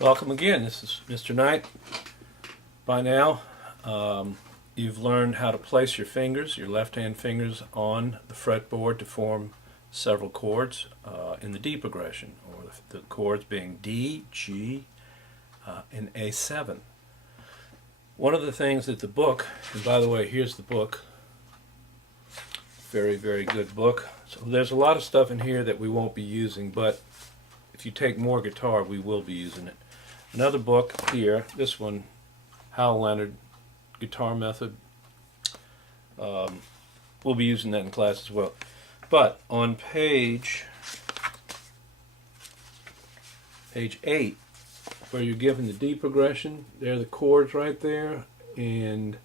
Welcome again. This is Mr. Knight. By now, you've learned how to place your fingers, your left-hand fingers, on the fretboard to form several chords in the D progression, or the chords being D, G, and A7. One of the things that the book, and by the way, here's the book, very, very good book. So there's a lot of stuff in here that we won't be using, but if you take more guitar, we will be using it. Another book here, this one, Hal Leonard, Guitar Method. We'll be using that in class as well. But on page 8, where you're given the D progression, there are the chords right there, and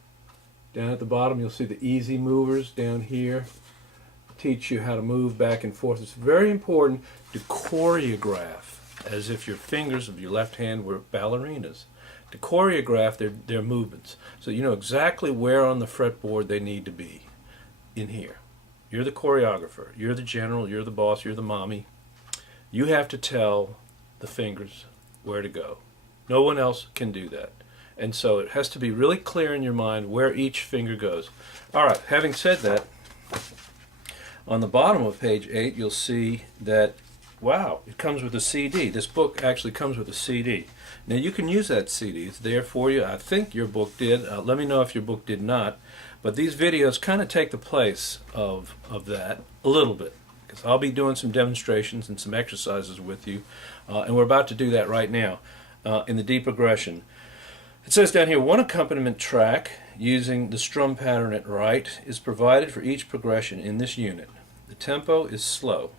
down at the bottom you'll see the easy movers down here. Teach you how to move back and forth. It's very important to choreograph as if your fingers of your left hand were ballerinas. To choreograph their movements, so you know exactly where on the fretboard they need to be in here. You're the choreographer, you're the general, you're the boss, you're the mommy. You have to tell the fingers where to go. No one else can do that. And so it has to be really clear in your mind where each finger goes. Alright, having said that, on the bottom of page 8 you'll see that, wow, it comes with a CD. This book actually comes with a CD. Now you can use that CD. It's there for you. I think your book did. Let me know if your book did not. But these videos kind of take the place of that a little bit, because I'll be doing some demonstrations and some exercises with you, and we're about to do that right now in the D progression. It says down here, one accompaniment track using the strum pattern at right is provided for each progression in this unit. The tempo is slow.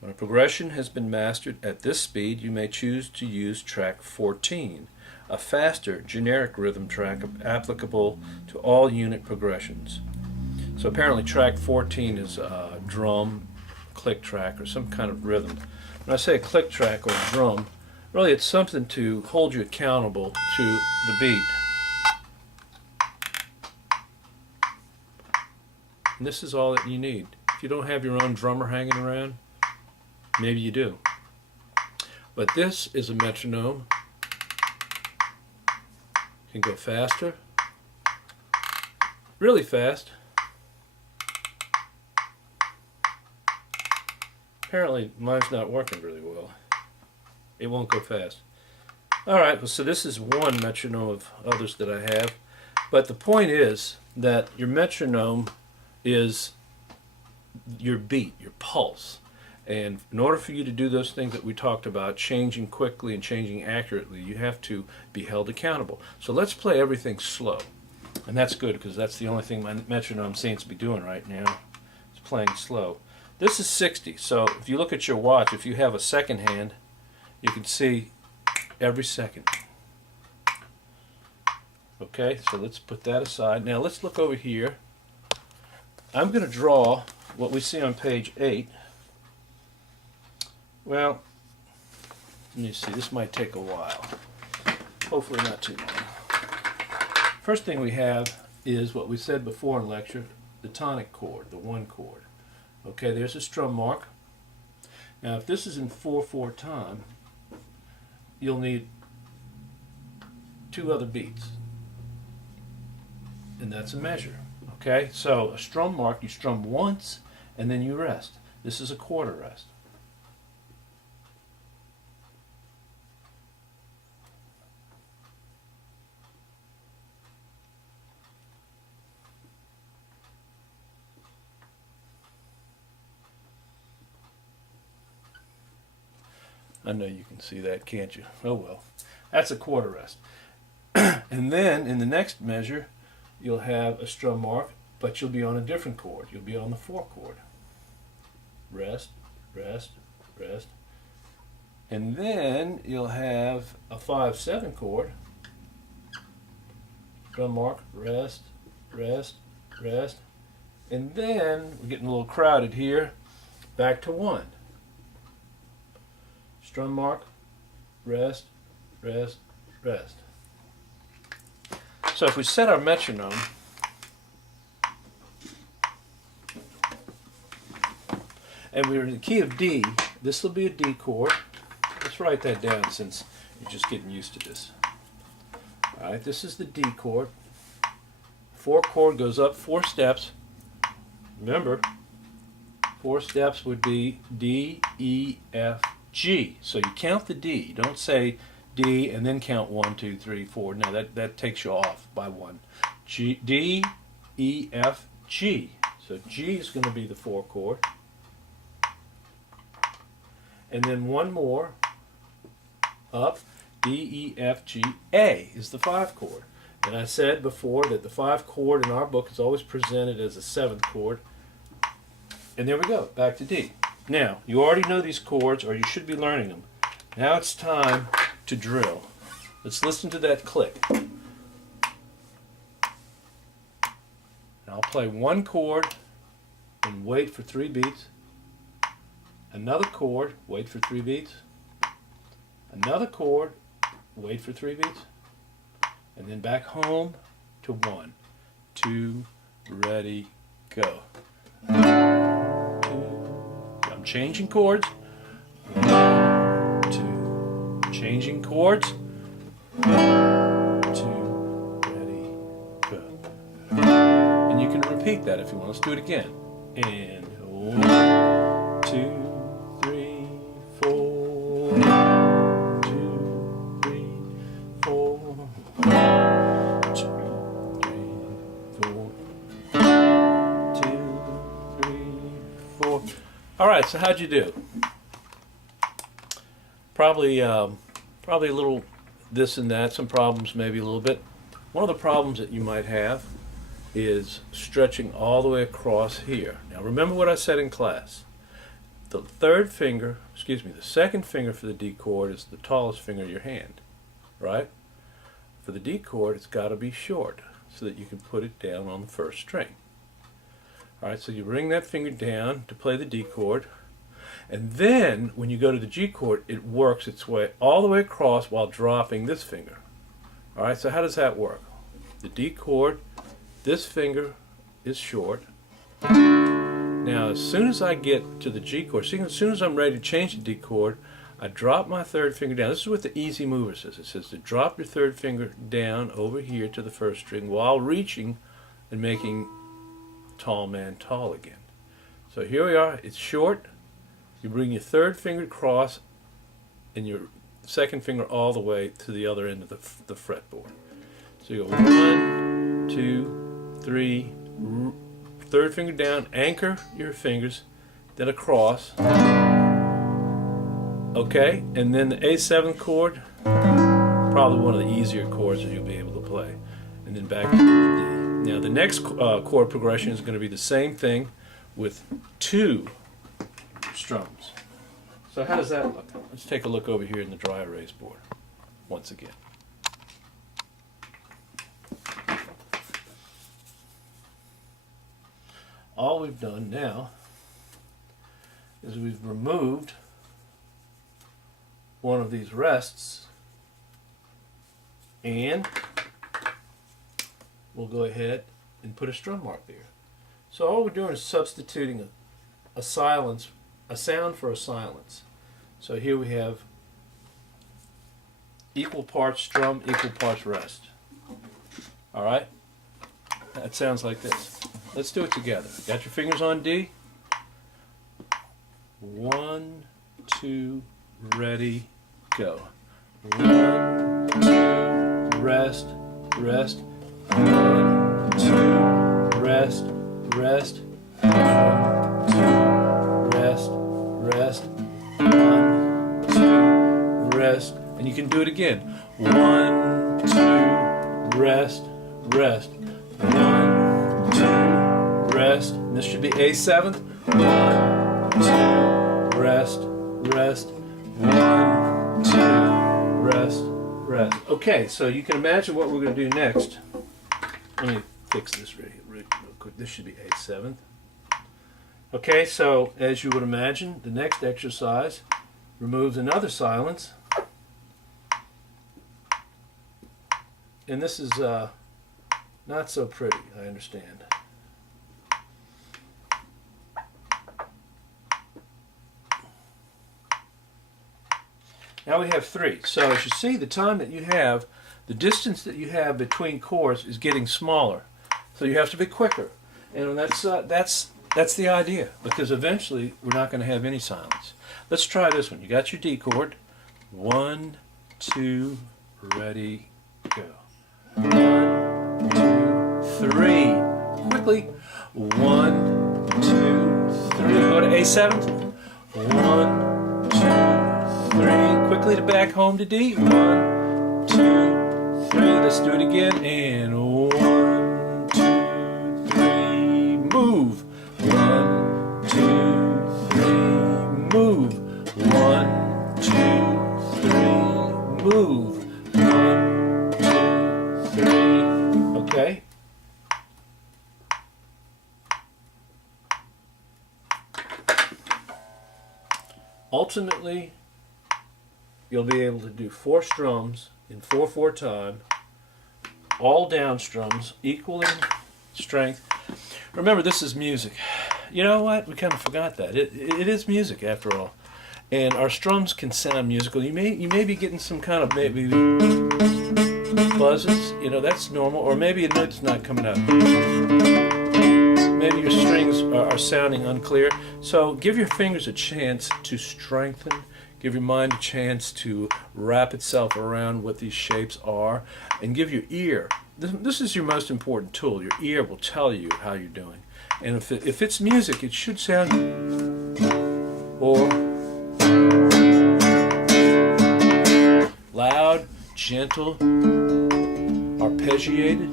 When a progression has been mastered at this speed, you may choose to use track 14, a faster generic rhythm track applicable to all unit progressions. So apparently track 14 is a drum, click track, or some kind of rhythm. When I say a click track or a drum, really it's something to hold you accountable to the beat. And this is all that you need. If you don't have your own drummer hanging around, maybe you do. But this is a metronome. You can go faster, really fast. Apparently mine's not working really well. It won't go fast. Alright, well, so this is one metronome of others that I have. But the point is that your metronome is your beat, your pulse. And in order for you to do those things that we talked about, changing quickly and changing accurately, you have to be held accountable. So let's play everything slow. And that's good, because that's the only thing my metronome seems to be doing right now. It's playing slow. This is 60, so if you look at your watch, if you have a second hand, you can see every second. Okay, so let's put that aside. Now let's look over here. I'm going to draw what we see on page 8. Well, let me see, this might take a while. Hopefully not too long. First thing we have is what we said before in lecture, the tonic chord, the 1 chord. Okay, there's a strum mark. Now if this is in 4/4 time, you'll need 2 other beats. And that's a measure. Okay, so a strum mark, you strum once and then you rest. This is a quarter rest. I know you can see that, can't you? Oh well. That's a quarter rest. And then in the next measure, you'll have a strum mark, but you'll be on a different chord. You'll be on the 4 chord. Rest, rest, rest. And then you'll have a 5/7 chord. Strum mark, rest, rest, rest. And then, we're getting a little crowded here, back to 1. Strum mark, rest, rest, rest. So if we set our metronome, and we're in the key of D, this will be a D chord. Let's write that down since you're just getting used to this. All right, this is the D chord. 4 chord goes up 4 steps. Remember, 4 steps would be D, E, F, G. So you count the D. You don't say D and then count 1, 2, 3, 4. No, that takes you off by 1. G, D, E, F, G. So G is going to be the 4 chord. And then one more up, D, E, F, G, A is the 5 chord. And I said before that the 5 chord in our book is always presented as a 7th chord. And there we go, back to D. Now, you already know these chords, or you should be learning them. Now it's time to drill. Let's listen to that click. I'll play 1 chord and wait for 3 beats. Another chord, wait for 3 beats. Another chord, wait for 3 beats. And then back home to 1, 2, ready, go. 2, I'm changing chords. 1, 2, changing chords. 1, 2, ready, go. And you can repeat that if you want. Let's do it again. And 1, 2, 3, 4. 2, 3, 4. 1, 2, 3, 4. 2, 3, 4. All right. So how'd you do? Probably a little this and that. Some problems, maybe a little bit. One of the problems that you might have is stretching all the way across here. Now remember what I said in class. The second finger for the D chord is the tallest finger of your hand, right? For the D chord, it's got to be short so that you can put it down on the first string. All right, so you bring that finger down to play the D chord, and then when you go to the G chord, it works its way all the way across while dropping this finger. All right, so how does that work? The D chord, this finger is short. Now, as soon as I get to the G chord, as soon as I'm ready to change the D chord, I drop my third finger down. This is what the easy mover says. It says to drop your third finger down over here to the first string while reaching and making tall man tall again. So here we are. It's short. You bring your third finger across and your second finger all the way to the other end of the fretboard. So you go 1, 2, 3, third finger down, anchor your fingers, then across. Okay, and then the A7 chord, probably one of the easier chords that you'll be able to play. And then back to the D. Now the next chord progression is going to be the same thing with 2 strums. So how does that look? Let's take a look over here in the dry erase board once again. All we've done now is we've removed one of these rests, and we'll go ahead and put a strum mark there. So all we're doing is substituting a sound for a silence. So here we have equal parts strum, equal parts rest. All right? That sounds like this. Let's do it together. Got your fingers on D? 1, 2, ready, go. 1, 2, rest, rest. 1, 2, rest, rest. 1, 2, rest, rest. 1, 2, rest. And you can do it again. 1, 2, rest, rest. 1, 2, rest. And this should be A7th. 1, 2, rest, rest. 1, 2, rest, rest. Okay, so you can imagine what we're going to do next. Let me fix this real quick. This should be A7th. Okay, so as you would imagine, the next exercise removes another silence. And this is not so pretty, I understand. Now we have 3. So as you see, the time that you have, the distance that you have between chords is getting smaller. So you have to be quicker. And that's the idea, because eventually we're not going to have any silence. Let's try this one. You got your D chord. 1, 2, ready, go. 1, 2, 3. Quickly. 1, 2, 3. Go to A7. 1, 2, 3. Quickly to back home to D. 1, 2, 3. Let's do it again. And 1, 2, 3. Move. 1, 2, 3. Move. 1, 2, 3. Move. 1, 2, 3. Okay. Ultimately, you'll be able to do 4 strums in 4/4 time, all down strums, equal in strength. Remember, this is music. You know what? We kind of forgot that. It is music after all. And our strums can sound musical. You may be getting some kind of maybe buzzes. You know, that's normal. Or maybe a note's not coming out. Maybe your strings are sounding unclear. So give your fingers a chance to strengthen. Give your mind a chance to wrap itself around what these shapes are. And give your ear. This is your most important tool. Your ear will tell you how you're doing. And if it's music, it should sound or loud, gentle, arpeggiated.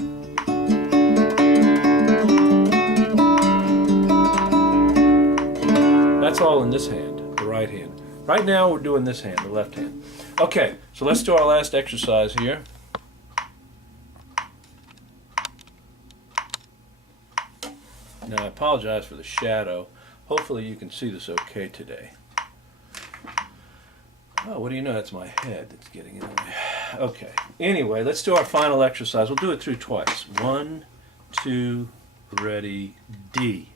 That's all in this hand, the right hand. Right now we're doing this hand, the left hand. Okay, so let's do our last exercise here. Now I apologize for the shadow. Hopefully you can see this okay today. Oh, what do you know? That's my head that's getting in the way. Okay. Anyway, let's do our final exercise. We'll do it through twice. 1, 2, ready, D.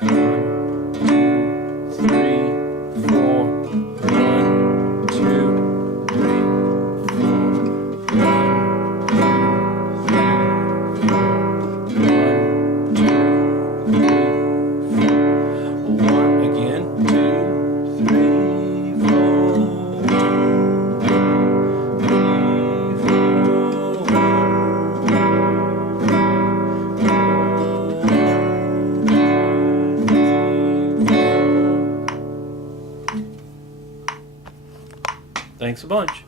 1, 2, 3, 4. 1, 2, 3, 4. 1, 2, 3, 4. 1 again. 2, 3, 4. 3, 4. Thanks a bunch.